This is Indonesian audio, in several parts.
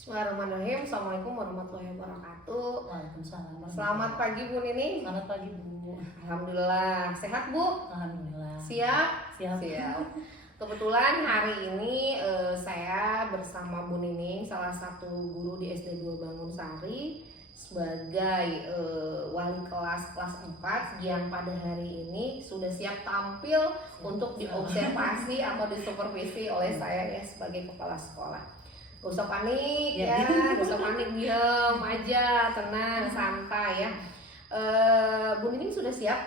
Bismillahirrahmanirrahim. Assalamualaikum warahmatullahi wabarakatuh. Waalaikumsalam. Selamat pagi Bu Nining. Selamat pagi Bu. Alhamdulillah sehat Bu. Alhamdulillah. Siap? Siap. Kebetulan hari ini saya bersama Bu Nining, salah satu guru di SD 2 Bangunsari, sebagai wali kelas 4 yang pada hari ini sudah siap tampil untuk diobservasi atau disupervisi oleh saya ya sebagai kepala sekolah. Gak usah panik ya, gak usah panik, diam aja, tenang, santai ya. Bu Nining sudah siap?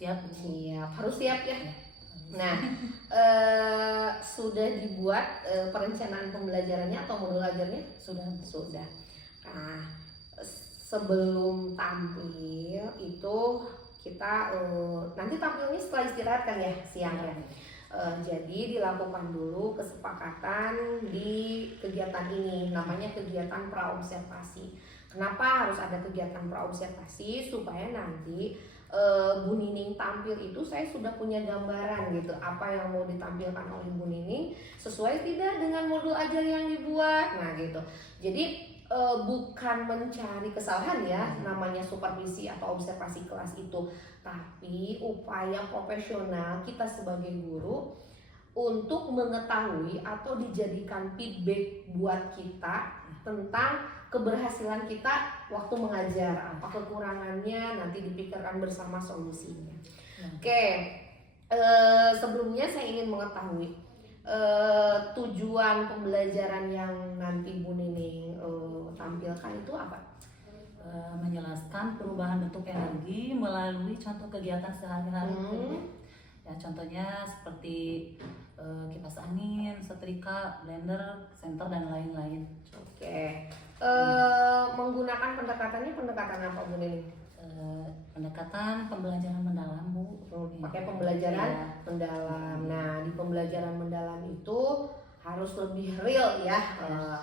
Siap. Siap, harus siap ya. Nah, sudah dibuat perencanaan pembelajarannya atau modul ajarnya? Sudah. Nah, sebelum tampil itu kita nanti tampilnya setelah istirahat kan ya, siang ya. Jadi dilakukan dulu kesepakatan di kegiatan ini, namanya kegiatan praobservasi. Kenapa harus ada kegiatan praobservasi? Supaya nanti Bu Nining tampil itu saya sudah punya gambaran gitu, apa yang mau ditampilkan oleh Bu Nining sesuai tidak dengan modul ajar yang dibuat. Nah gitu. Jadi bukan mencari kesalahan ya, namanya supervisi atau observasi kelas itu, tapi upaya profesional kita sebagai guru untuk mengetahui atau dijadikan feedback buat kita tentang keberhasilan kita waktu mengajar, apa kekurangannya, nanti dipikirkan bersama solusinya. Oke, sebelumnya saya ingin mengetahui tujuan pembelajaran yang nanti Bu Nining tampilkan itu apa? Menjelaskan perubahan bentuk energi melalui contoh kegiatan sehari-hari. Ya, contohnya seperti kipas angin, setrika, blender, senter dan lain-lain. Oke. Menggunakan pendekatan apa Bu Nining? Pendekatan pembelajaran mendalam Bu. Pakai pembelajaran mendalam. Nah, di pembelajaran mendalam itu harus lebih real ya,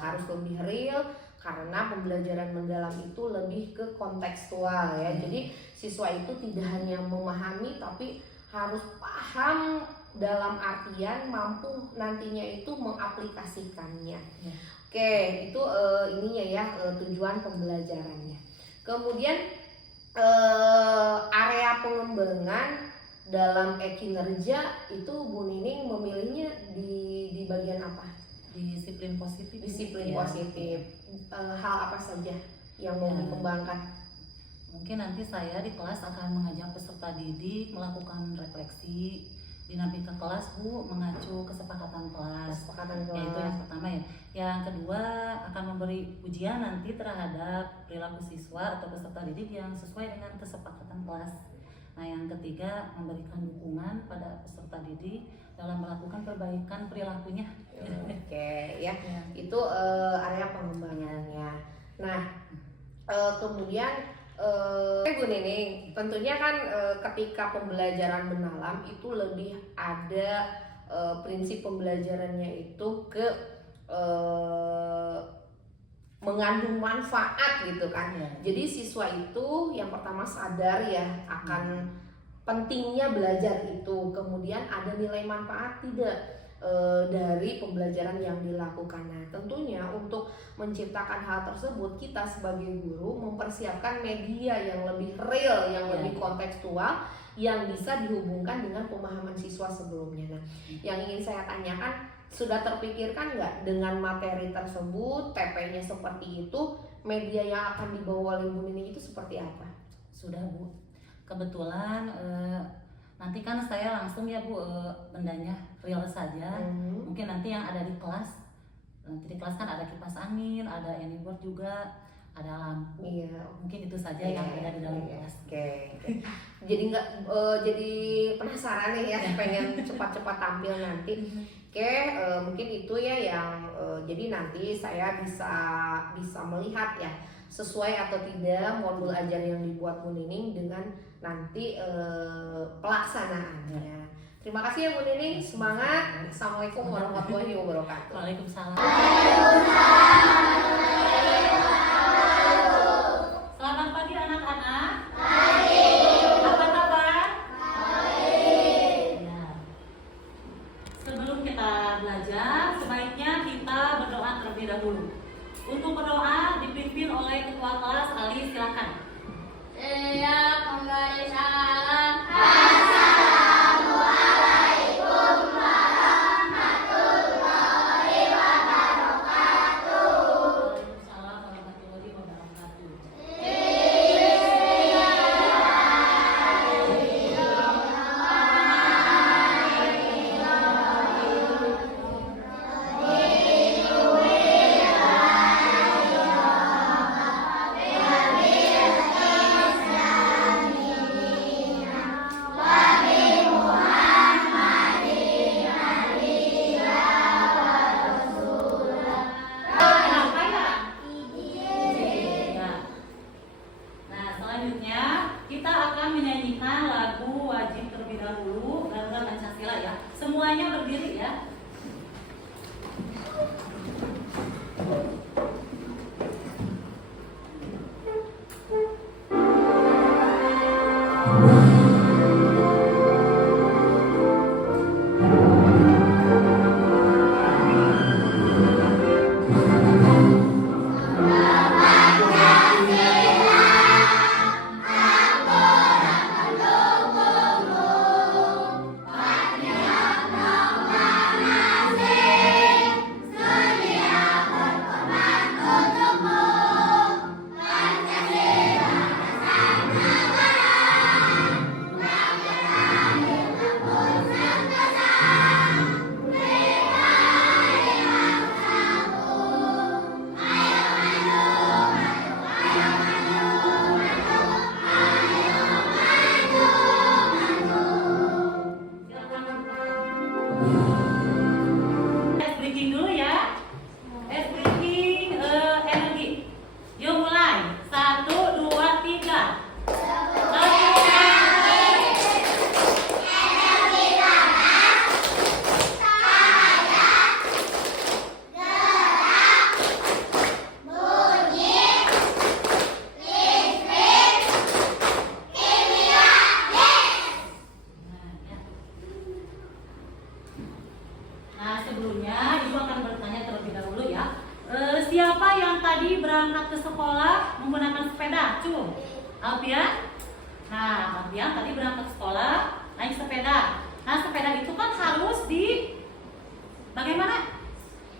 harus lebih real karena pembelajaran mendalam itu lebih ke kontekstual ya. Jadi siswa itu tidak hanya memahami tapi harus paham dalam artian mampu nantinya itu mengaplikasikannya. Oke, itu ininya ya, tujuan pembelajarannya. Kemudian area pengembangan dalam kinerja itu Bu Nining memilihnya di bagian apa? Disiplin positif. Disiplin positif. Hal apa saja yang mau dikembangkan? Mungkin nanti saya di kelas akan mengajak peserta didik melakukan refleksi, dinamika kelas Bu, mengacu kesepakatan kelas. Yaitu yang pertama ya. Yang kedua akan memberi ujian nanti terhadap perilaku siswa atau peserta didik yang sesuai dengan kesepakatan kelas. Nah, yang ketiga memberikan dukungan pada peserta didik dalam melakukan perbaikan perilakunya. Oke ya. Itu area pengembangannya. Nah, kemudian Bu Nining, tentunya kan ketika pembelajaran mendalam itu lebih ada prinsip pembelajarannya itu ke mengandung manfaat gitu kan. Jadi siswa itu yang pertama sadar ya akan pentingnya belajar itu, kemudian ada nilai manfaat tidak dari pembelajaran yang dilakukan. Nah, tentunya untuk menciptakan hal tersebut kita sebagai guru mempersiapkan media yang lebih real, yang lebih kontekstual, yang bisa dihubungkan dengan pemahaman siswa sebelumnya. Nah, yang ingin saya tanyakan, sudah terpikirkan nggak dengan materi tersebut, TP-nya seperti itu, media yang akan dibawa oleh Bu Nining itu seperti apa? Sudah Bu. Kebetulan nanti kan saya langsung ya Bu, bendanya real saja. Mungkin nanti yang ada di kelas, nanti di kelas kan ada kipas angin, ada anyboard juga, ada lampu. Mungkin itu saja yang ada di dalam kelas. Oke. Jadi nggak jadi penasaran nih ya, pengen cepat-cepat tampil nanti. Oke, mungkin itu ya yang jadi nanti saya bisa melihat ya sesuai atau tidak modul ajar yang dibuat Bu Nining dengan nanti pelaksanaannya. Terima kasih ya Bu Nining, semangat. Assalamualaikum warahmatullahi wabarakatuh. Waalaikumsalam. Selamat pagi anak-anak. Apa kabar? Ya. Sebelum kita belajar, sebaiknya kita berdoa terlebih dahulu. Untuk Iya, kembali salam. Waalaikumsalam warahmatullahi wabarakatuh. Kenapa ya? Ya. Nah, selanjutnya kita akan menyanyikan lagu wajib terlebih dahulu, Garuda Pancasila ya. Semuanya berdiri ya. Ice breaking dulu ya. Ice breaking energi. Yuk mulai. 1, 2, 3. Nah, sebelumnya Ibu akan bertanya terlebih dahulu ya. Siapa yang tadi berangkat ke sekolah menggunakan sepeda? Cung, Alfian? Nah, Alfian tadi berangkat ke sekolah naik sepeda. Nah, sepeda itu kan harus bagaimana?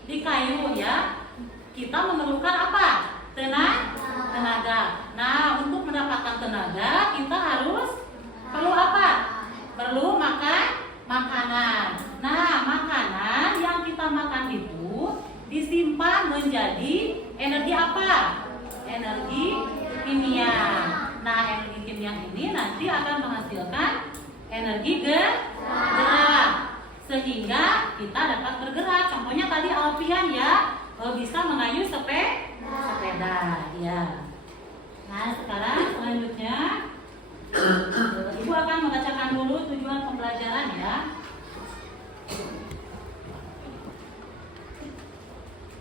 Di kayu ya. Kita memerlukan apa? Tenaga. Nah, untuk mendapatkan tenaga kita harus perlu apa? Perlu makanan. Nah, makanan yang kita makan itu disimpan menjadi energi apa? Energi kimia. Nah, energi kimia ini nanti akan menghasilkan energi gerak sehingga kita dapat bergerak. Contohnya tadi Alfian ya bisa mengayuh sepeda ya. Nah, sekarang selanjutnya Ibu akan membacakan dulu tujuan pembelajaran ya.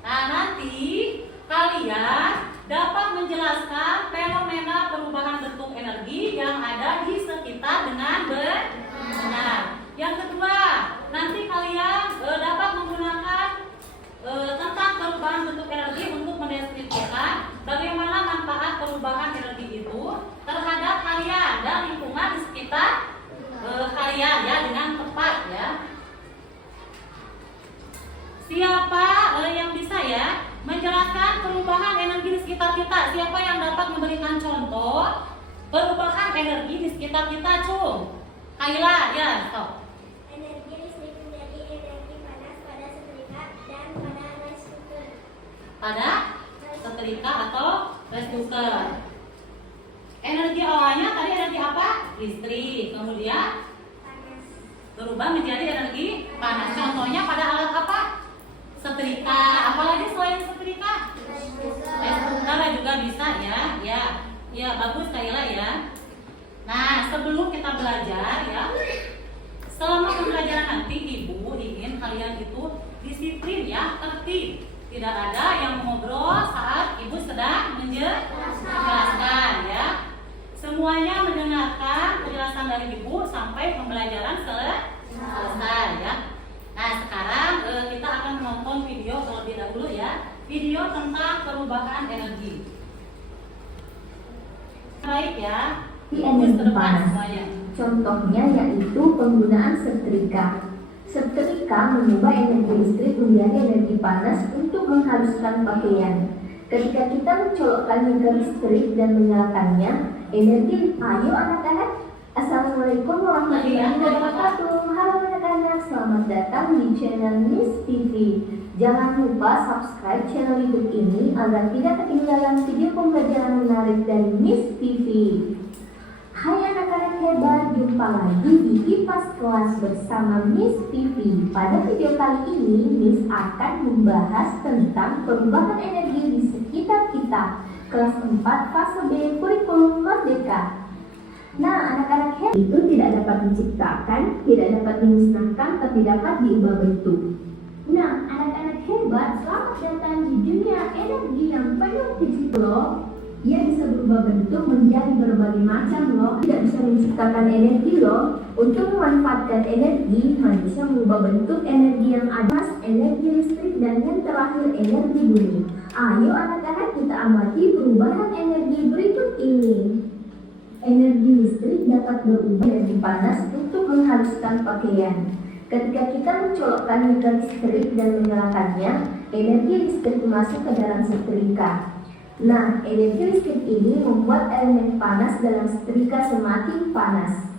Nah, nanti kalian dapat menjelaskan fenomena perubahan bentuk energi yang ada di sekitar dengan benar. Yang kedua, nanti kalian dapat menggunakan tentang perubahan bentuk energi untuk mendeskripsikan bagaimana manfaat perubahan energi itu terhadap kalian dan lingkungan di sekitar kalian ya dengan tepat ya. Siapa yang bisa ya menjelaskan perubahan energi di sekitar kita? Siapa yang dapat memberikan contoh perubahan energi di sekitar kita, Cung? Kaila, ya, stop. Energi listrik menjadi energi panas pada setrika dan pada rice cooker. Pada setrika atau rice cooker. Energi awalnya tadi energi apa? Listrik. Kemudian Panas. berubah menjadi energi panas. Contohnya pada alat apa? Setrika. Apalagi selain setrika? Rice cooker juga bisa ya. Ya, bagus Kaila ya. Nah, sebelum kita belajar ya, selama pembelajaran nanti Ibu ingin kalian itu disiplin ya, tertib. Tidak ada yang mengobrol saat Ibu sedang menjelaskan ya. Semuanya mendengarkan penjelasan dari Ibu sampai pembelajaran selesai ya. Nah, sekarang kita akan menonton video terlebih dahulu ya. Video tentang perubahan energi. Baik ya. Di energi panas. Semuanya. Contohnya yaitu penggunaan setrika. Setrika mengubah energi listrik menjadi energi panas untuk menghaluskan pakaian. Ketika kita mencolokkannya ke listrik dan menyalakannya, energi. Ayo anak-anak. Assalamualaikum warahmatullahi wabarakatuh. Halo anak-anak, selamat datang di channel Miss TV. Jangan lupa subscribe channel YouTube ini agar tidak ketinggalan video pembelajaran menarik dari Miss TV. Hai anak-anak hebat, jumpa lagi di Kipas Kelas bersama Miss TV. Pada video kali ini, Miss akan membahas tentang perubahan energi di sekitar kita. Kelas 4 fase B kurikulum merdeka. Nah, anak-anak hebat itu tidak dapat diciptakan, tidak dapat dimusnahkan, tapi dapat diubah bentuk. Nah, anak-anak hebat, selamat datang di dunia energi yang penuh fisik loh. Ia bisa berubah bentuk menjadi berbagai macam loh. Tidak bisa menciptakan energi loh. Untuk memanfaatkan energi, manusia mengubah bentuk energi yang ada, energi listrik, dan yang terakhir energi bumi. Ayo anak-anak kita amati perubahan energi berikut ini. Energi listrik dapat berubah menjadi panas untuk menghaluskan pakaian. Ketika kita mencolokkannya ke listrik dan menyalakannya, energi listrik masuk ke dalam setrika. Nah, energi listrik ini membuat elemen panas dalam setrika semakin panas.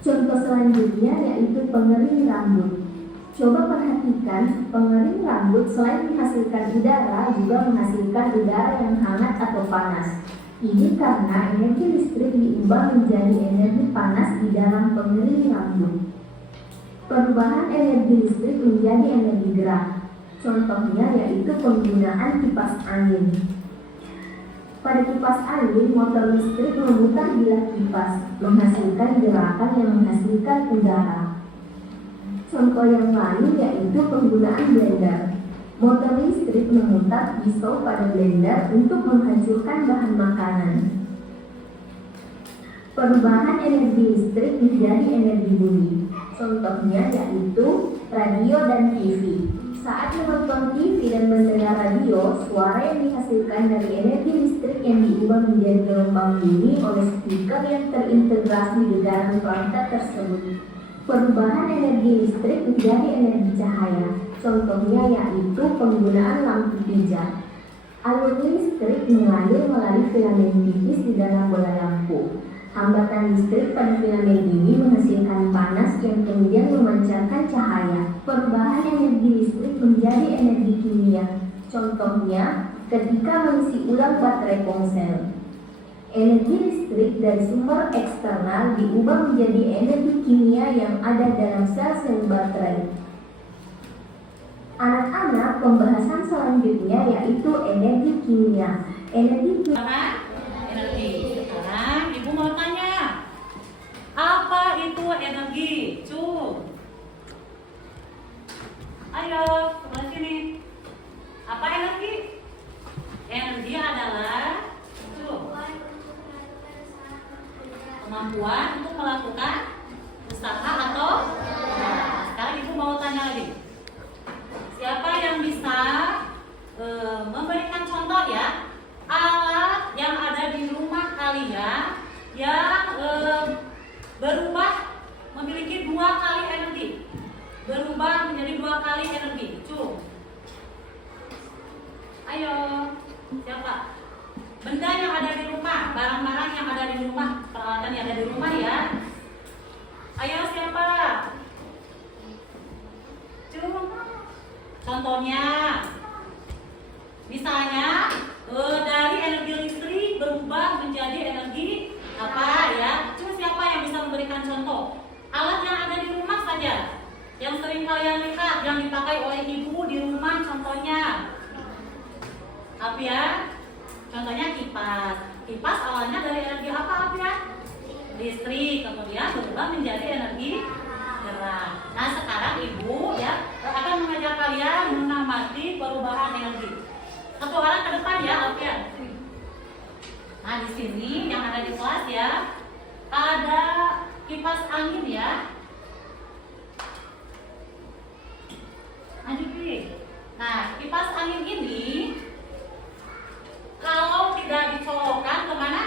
Contoh selanjutnya yaitu pengering rambut. Coba perhatikan, pengering rambut selain menghasilkan udara, juga menghasilkan udara yang hangat atau panas. Ini karena energi listrik diubah menjadi energi panas di dalam pengering rambut. Perubahan energi listrik menjadi energi gerak. Contohnya yaitu penggunaan kipas angin. Pada kipas angin, motor listrik memutar bilah kipas, menghasilkan gerakan yang menghasilkan udara. Contoh yang lain yaitu penggunaan blender. Motor listrik memutar pisau pada blender untuk menghancurkan bahan makanan. Perubahan energi listrik menjadi energi bumi. Contohnya yaitu radio dan TV. Saat menonton TV dan mendengar radio, suara yang dihasilkan dari energi listrik yang diubah menjadi gelombang bunyi oleh speaker yang terintegrasi di dalam perangkat tersebut. Perubahan energi listrik menjadi energi cahaya. Contohnya yaitu penggunaan lampu pijar. Alur listrik mengalir melalui filamen tipis di dalam bola lampu. Hambatan listrik pada filamen ini menghasilkan panas yang kemudian memancarkan cahaya. Perubahan energi listrik menjadi energi kimia. Contohnya, ketika mengisi ulang baterai ponsel. Energi listrik dari sumber eksternal diubah menjadi energi kimia yang ada dalam sel-sel baterai. Anak-anak, pembahasan selanjutnya yaitu energi kimia. Energi kimia. Energi. Sekarang ibu mau tanya, apa itu energi? Ayo, sebelah sini. Apa energi? Energi adalah kemampuan untuk melakukan usaha atau sekarang ibu mau tanya lagi. Siapa yang bisa memberikan contoh ya alat yang ada di rumah kalian yang berubah memiliki 2 kali energi, berubah menjadi 2 kali energi. Ayo, siapa? Benda yang ada di rumah, barang-barang yang ada di rumah, peralatan yang ada di rumah ya. Ayo siapa? Contohnya, misalnya dari energi listrik berubah menjadi energi apa ya? Siapa yang bisa memberikan contoh? Alat yang ada di rumah saja, yang sering kalian lihat, yang dipakai oleh ibu di rumah, contohnya apa ya? Contohnya kipas. Kipas awalnya dari energi apa ya? Listrik, kemudian berubah menjadi energi gerak. Nah sekarang ibu ya akan mengajak kalian mengamati perubahan energi. Satu arah ke depan ya, Alfian. Nah di sini yang ada di kelas ya ada kipas angin ya. Nah kipas angin ini kalau tidak dicolokkan kemana?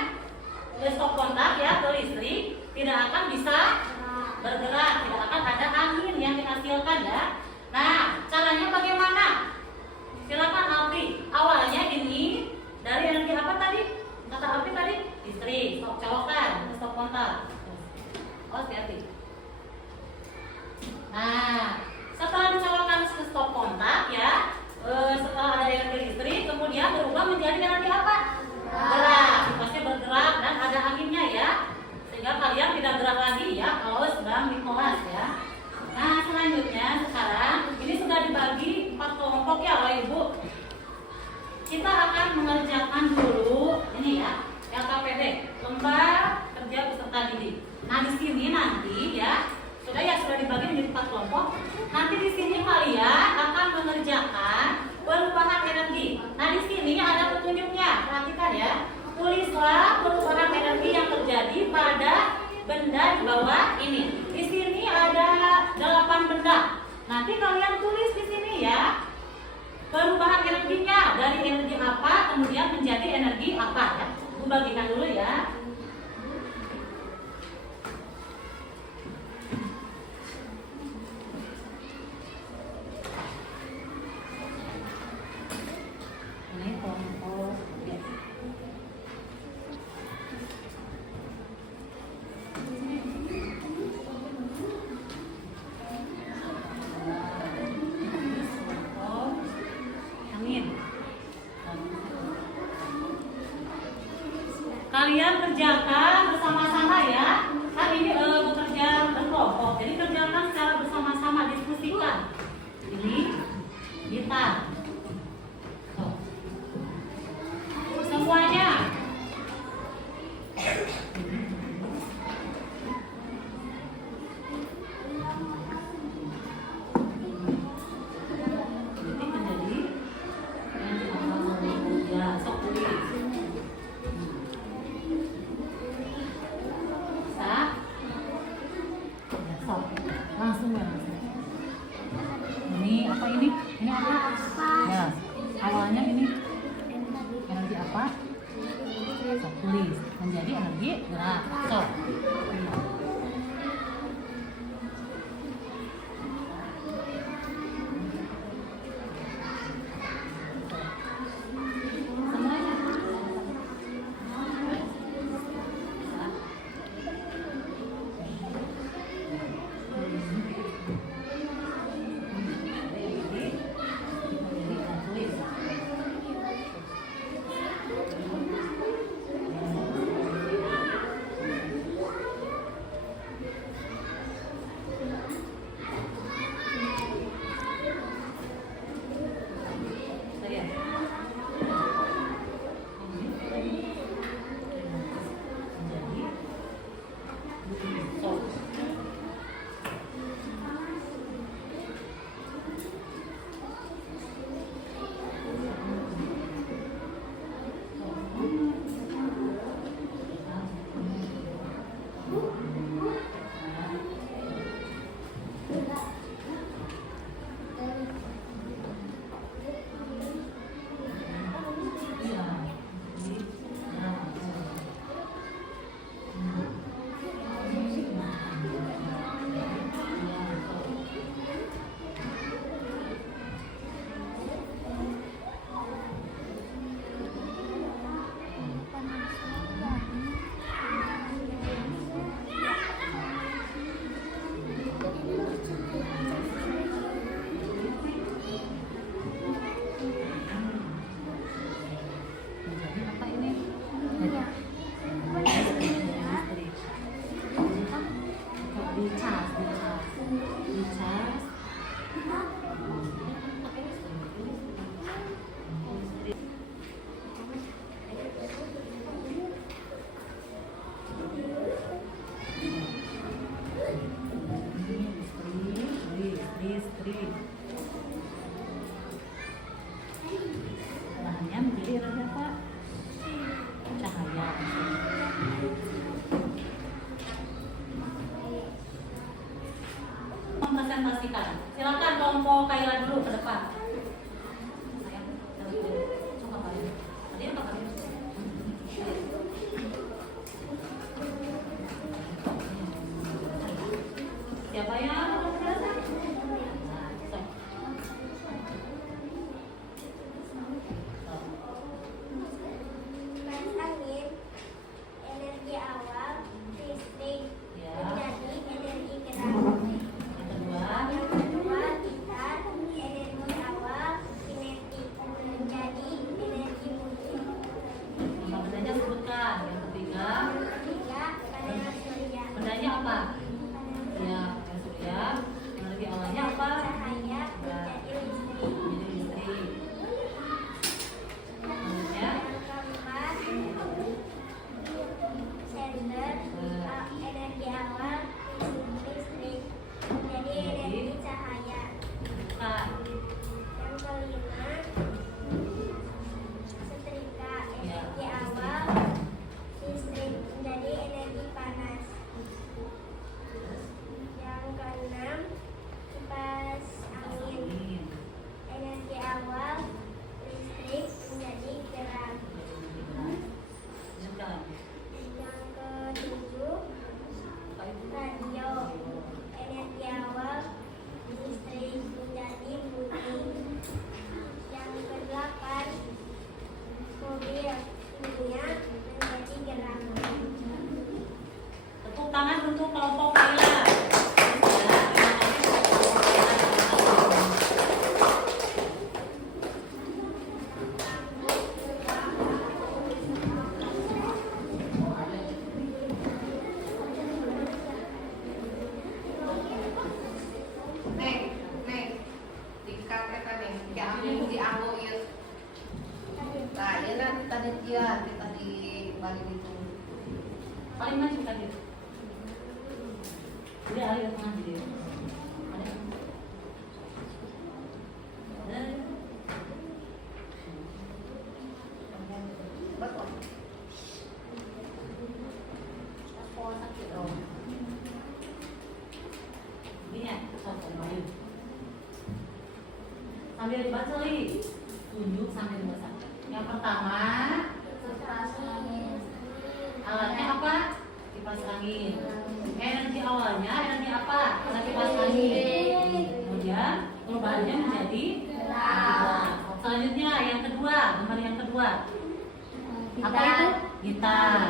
sini kalian akan mengerjakan perubahan energi. Nah, di sini ada petunjuknya. Perhatikan ya. Tulislah perubahan energi yang terjadi pada benda di bawah ini. Di sini ada 8 benda. Nanti kalian tulis di sini ya. Perubahan energinya dari energi apa kemudian menjadi energi apa ya. Bu bagikan dulu ya. Ini kelompok ya. Angin. Kalian kerjakan bersama-sama ya. Kan ini bekerja berkelompok. Jadi kerjakan secara bersama-sama, diskusikan. Ini kita. Tuh. Semuanya. Jadi menjadi ya, sok tulis. Bisa? Ya, sok. Langsung ya, langsung. Ini apa ini? Ini apa? Ya, awalnya ini energi apa? Sok tulis. Menjadi energi gerak. Sok. Semuanya. Tulis. semuanya menjadi gerak. Tepuk tangan untuk kelompok Laila. Ya, terima kasih untuk kelompok Laila. Neng, dikat eta neng, dianggo ieu. Nah, ieu nanti tadi kita di balik itu. Paling maju tadi. Jadi ada di tengah jadi. Betul. Ini ya, main. Sambil dibaca li, tunjuk sambil dibaca. Yang pertama, alatnya apa? Kipas angin. Energi awalnya, energi apa? Kipas angin. Kemudian perubahannya menjadi gerak. Selanjutnya yang kedua, gambar yang kedua. Apa itu? Gitar.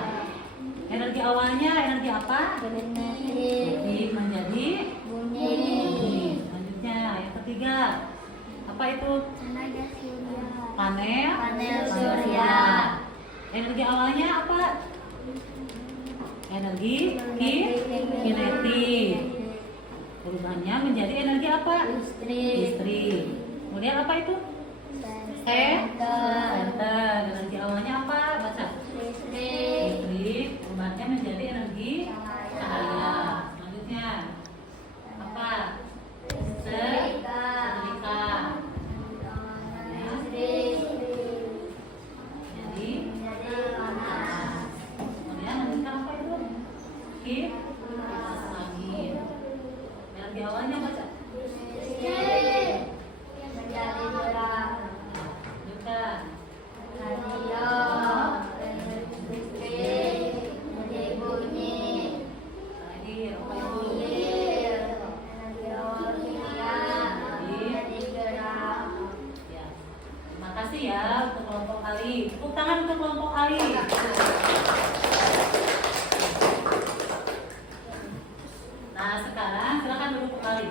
Energi awalnya energi apa? Jadi menjadi bunyi. Selanjutnya yang ketiga. Apa itu? Panel surya. Energi awalnya apa? Energi kinetik. Perubahannya menjadi energi apa? Listrik. Kemudian apa itu? Center. Energi awalnya apa? Baca. Listrik. Perubahannya menjadi energi cahaya. Selanjutnya apa? Setrika. Jadi panas. Kemudian lanjutkan apa itu? Kipas angin. Energi awalnya baca. Lanjutkan. Tadi apa itu? Ya. Terima kasih ya untuk kelompok Ali. Tepuk tangan untuk kelompok Ali. Nah, sekarang silakan duduk kembali.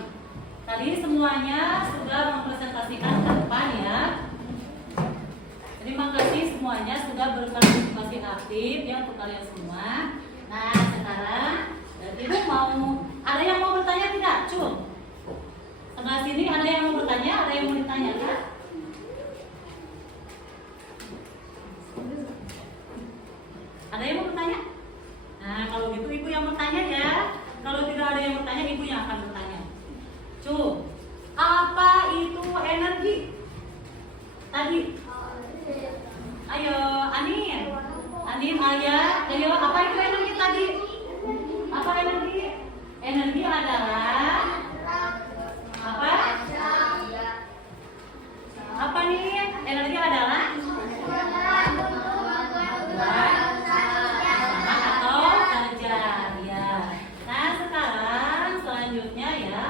Tadi semuanya sudah mempresentasikan ke depan ya. Terima kasih semuanya sudah berpartisipasi aktif ya untuk kalian semua. Nah, sekarang Ibu mau ada yang mau bertanya tidak? Cum. Sebelah sini ada yang mau bertanya, ada yang mau ditanya kan? Ada yang mau bertanya? Nah, kalau gitu ibu yang bertanya ya. Kalau tidak ada yang bertanya, ibu yang akan bertanya. Cum, apa itu energi? Tadi. Ayo, Anin. Anin, Ayah. Ayo, apa itu energi tadi? Apa energi? Energi adalah apa? Apa nih? Energi adalah atau kerja ya. Nah, sekarang selanjutnya ya.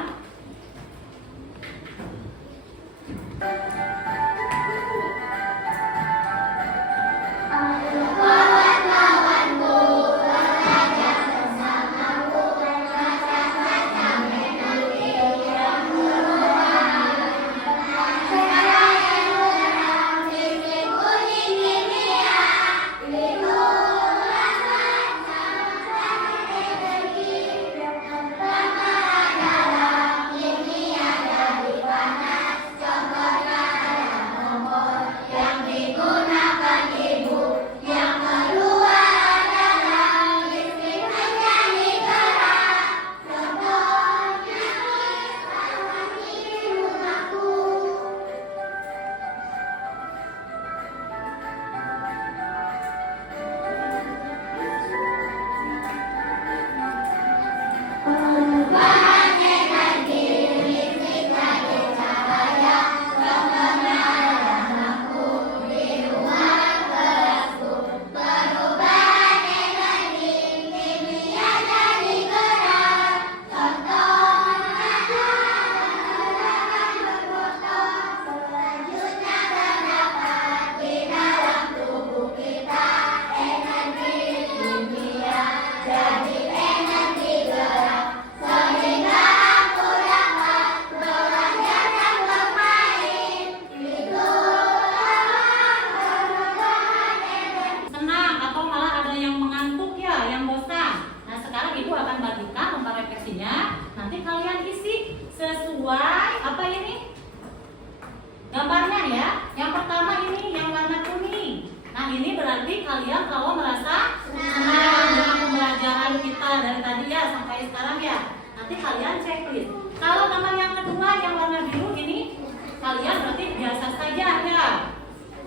ini berarti kalian kalau merasa senang dengan pembelajaran kita dari tadi ya sampai sekarang ya. Nanti kalian checklist. Kalau nomor yang kedua yang warna biru ini, kalian berarti biasa saja ya.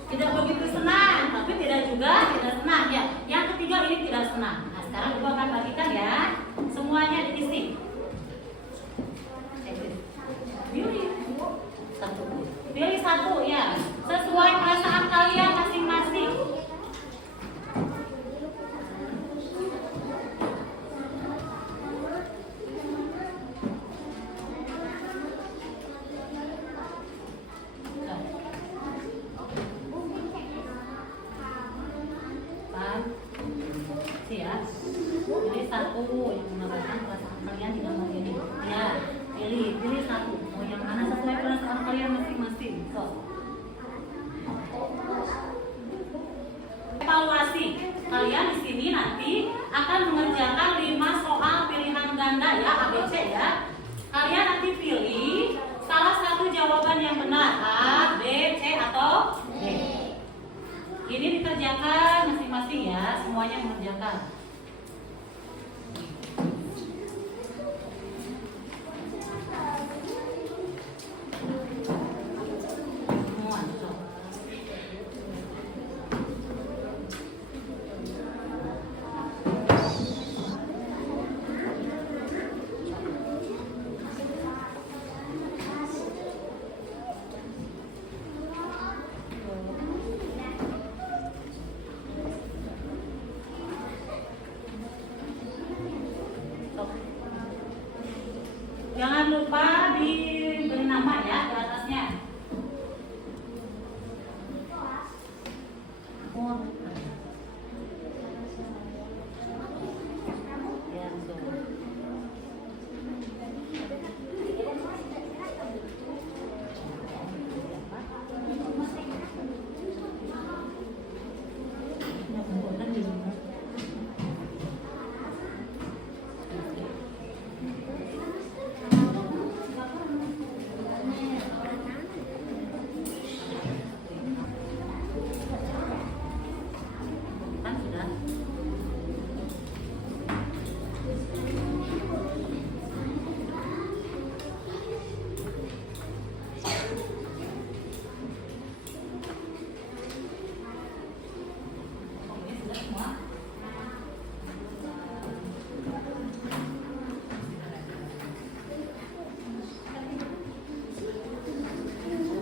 Tidak begitu senang, tapi tidak juga tidak senang ya. Yang ketiga ini tidak senang. Nah, sekarang Ibu akan bagikan ya. Semuanya diisi. Pilih satu. Pilih satu ya. Sesuai perasaan kalian masing-masing. Pilih satu yang menggambarkan perasaan kalian di dalam ini. Ya, pilih satu. Mau yang mana sesuai perasaan kalian masing-masing. So. Evaluasi. Kalian di sini nanti akan mengerjakan 5 soal pilihan ganda ya, ABC ya. Kalian nanti pilih salah satu jawaban yang benar, A, B, C atau D. Ini dikerjakan masing-masing ya, semuanya mengerjakan. Jangan lupa diberi nama ya di atasnya. Ya, betul. Kan sudah. Ini sudah semua.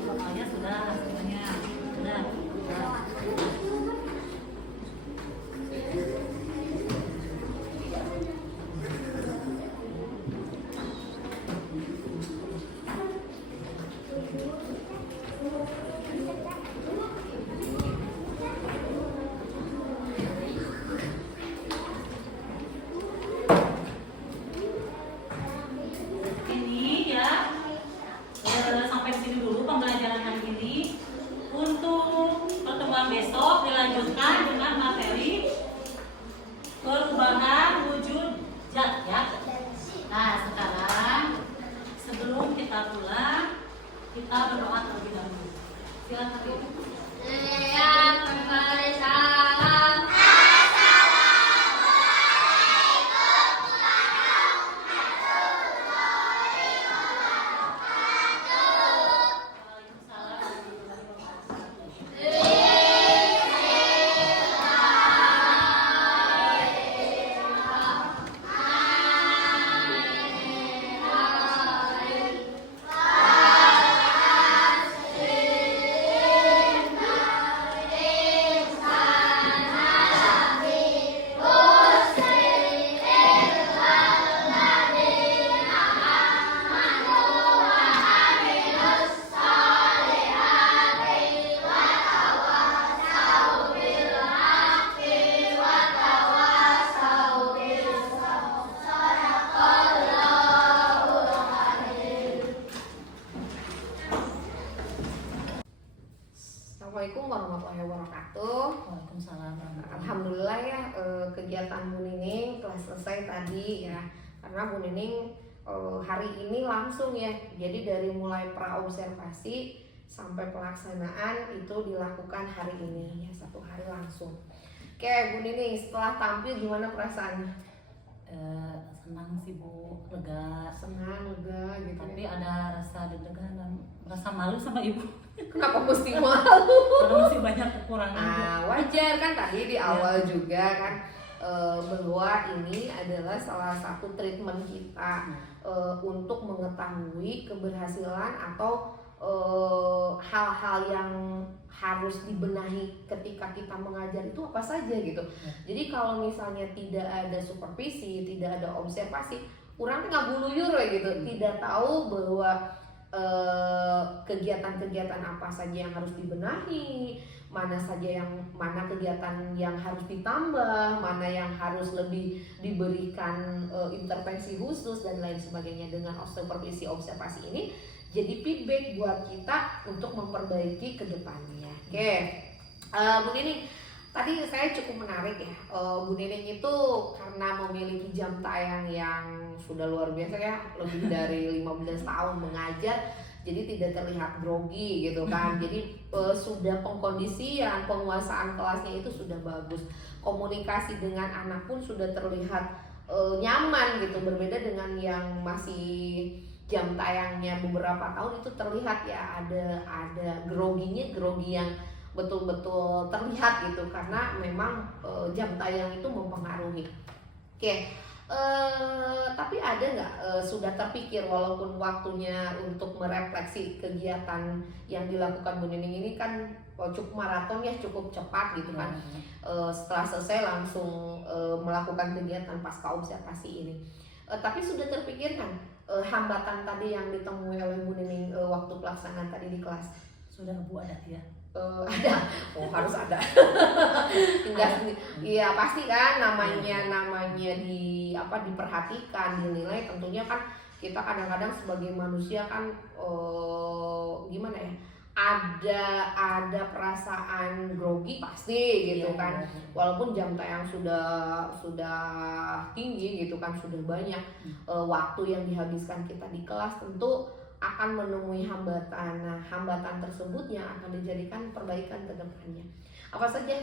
Soalnya sudah semuanya. Sudah. Ini ya sampai sini dulu pembelajaran hari ini. Untuk pertemuan besok dilanjutkan dengan materi perubahan wujud zat ya. Nah sekarang sebelum kita pulang kita berdoa terlebih dahulu. Silakan Ibu. Assalamualaikum warahmatullahi wabarakatuh. Waalaikumsalam. Alhamdulillah ya kegiatan Bu Nining telah selesai tadi ya. Karena Bu Nining hari ini langsung ya. Jadi dari mulai praobservasi sampai pelaksanaan itu dilakukan hari ini ya, 1 hari langsung. Oke, Bu Nining, setelah tampil gimana perasaannya? Senang sih Bu, lega. Senang, lega gitu. Tapi ada rasa deg-degan dan rasa malu sama ibu. Kenapa mesti malu? Karena masih banyak kekurangan. Nah, wajar kan tadi di awal juga kan bahwa ini adalah salah satu treatment kita untuk mengetahui keberhasilan atau hal-hal yang harus dibenahi ketika kita mengajar itu apa saja gitu. Jadi kalau misalnya tidak ada supervisi, tidak ada observasi, orang nggak buluyur gitu, tidak tahu bahwa kegiatan-kegiatan apa saja yang harus dibenahi, mana kegiatan yang harus ditambah, mana yang harus lebih diberikan intervensi khusus dan lain sebagainya. Dengan supervisi observasi ini jadi feedback buat kita untuk memperbaiki ke depannya. Oke, Bu Nining, tadi saya cukup menarik ya. Bu Nining itu karena memiliki jam tayang yang sudah luar biasa ya, lebih dari 15 tahun mengajar, jadi tidak terlihat grogi gitu kan. Jadi sudah pengkondisian, penguasaan kelasnya itu sudah bagus. Komunikasi dengan anak pun sudah terlihat nyaman gitu, berbeda dengan yang masih jam tayangnya beberapa tahun itu terlihat ya ada grogi yang betul-betul terlihat gitu, karena memang jam tayang itu mempengaruhi. Oke, tapi ada nggak sudah terpikir walaupun waktunya untuk merefleksi kegiatan yang dilakukan Bu Nining ini kan cukup maraton ya, cukup cepat gitu kan. Setelah selesai langsung melakukan kegiatan pasca observasi ini. Tapi sudah terpikirkan hambatan tadi yang ditemui oleh Bu Nining waktu pelaksanaan tadi di kelas? Sudah Bu, ada ya? Ada, harus ada. Enggak, iya pasti kan namanya diperhatikan, dinilai. Tentunya kan kita kadang-kadang sebagai manusia kan gimana ya, ada perasaan grogi pasti gitu kan. Walaupun jam tayang sudah tinggi gitu kan, sudah banyak waktu yang dihabiskan kita di kelas, tentu akan menemui hambatan. Nah, hambatan tersebut yang akan dijadikan perbaikan ke depannya. Apa saja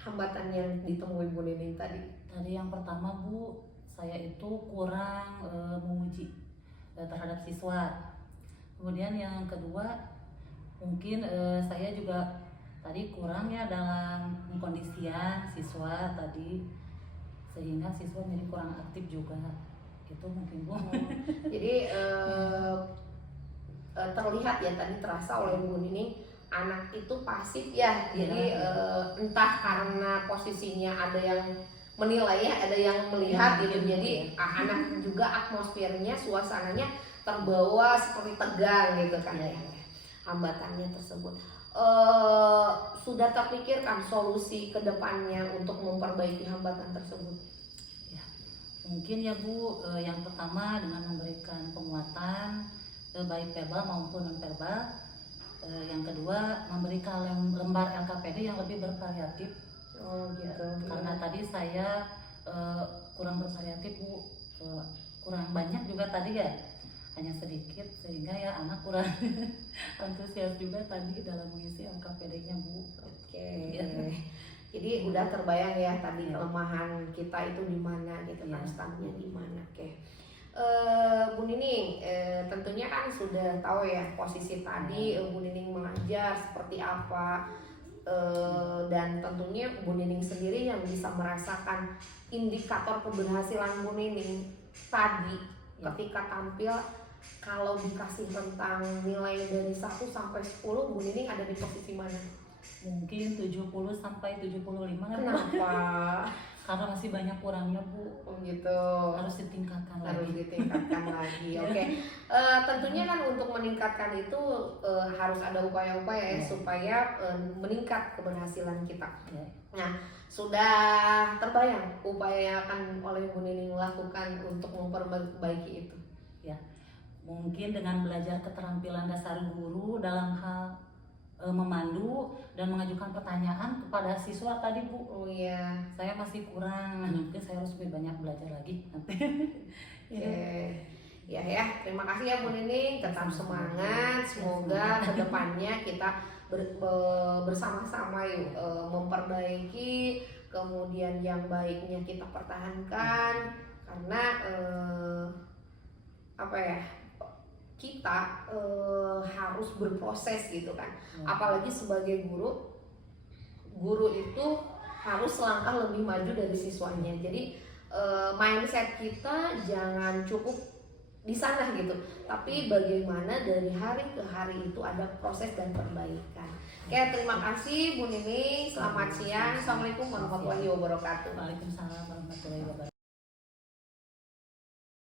hambatan yang ditemui Bu Nining tadi? Tadi yang pertama Bu, saya itu kurang menguji terhadap siswa. Kemudian yang kedua, mungkin saya juga tadi kurang ya dalam pengkondisian siswa tadi, sehingga siswa jadi kurang aktif juga. Itu mungkin Bu. Jadi terlihat ya tadi, terasa oleh Bu Nining anak itu pasif ya. Jadi entah karena posisinya ada yang menilai ya, ada yang melihat gitu. Jadi anak juga atmosfernya, suasananya terbawa seperti tegang gitu kan ya. Hambatannya tersebut. Sudah terpikirkan solusi ke depannya untuk memperbaiki hambatan tersebut? Mungkin ya Bu, yang pertama dengan memberikan penguatan baik verbal maupun non verbal. Yang kedua, memberikan lembar LKPD yang lebih bervariatif. Gitu. Karena tadi saya kurang bervariatif Bu, kurang banyak juga tadi ya, hanya sedikit, sehingga ya anak kurang antusias juga tadi dalam mengisi LKPD-nya Bu. Oke. Jadi udah terbayang ya tadi kelemahan kita itu di mana gitu kan, stangnya di mana. Oke. Bu Nining, tentunya kan sudah tahu ya posisi tadi Bu Nining mengajar seperti apa, dan tentunya Bu Nining sendiri yang bisa merasakan indikator keberhasilan Bu Nining tadi ketika tampil. Kalau dikasih tentang nilai dari 1 sampai 10, Bu Nining ada di posisi mana? Mungkin 70 sampai 75. Kenapa? Karena masih banyak kurangnya Bu. Gitu. Harus ditingkatkan lagi. Oke. Tentunya kan untuk meningkatkan itu harus ada upaya-upaya ya, supaya meningkat keberhasilan kita. Nah, sudah terbayang upaya yang akan oleh Bu Nining lakukan untuk memperbaiki itu? Ya, mungkin dengan belajar keterampilan dasar guru dalam hal memandu dan mengajukan pertanyaan kepada siswa tadi Bu. Oh iya, saya masih kurang, mungkin saya harus lebih banyak belajar lagi nanti. Ya, terima kasih ya Bu Nining, tetap semangat. Semoga kedepannya kita bersama-sama yuk memperbaiki, kemudian yang baiknya kita pertahankan karena apa ya, kita harus berproses gitu kan. Apalagi sebagai guru itu harus selangkah lebih maju dari siswanya. Jadi mindset kita jangan cukup di sana gitu, tapi bagaimana dari hari ke hari itu ada proses dan perbaikan. Oke, terima kasih Bu Nining, selamat siang. Assalamualaikum warahmatullahi wabarakatuh. Waalaikumsalam warahmatullahi wabarakatuh.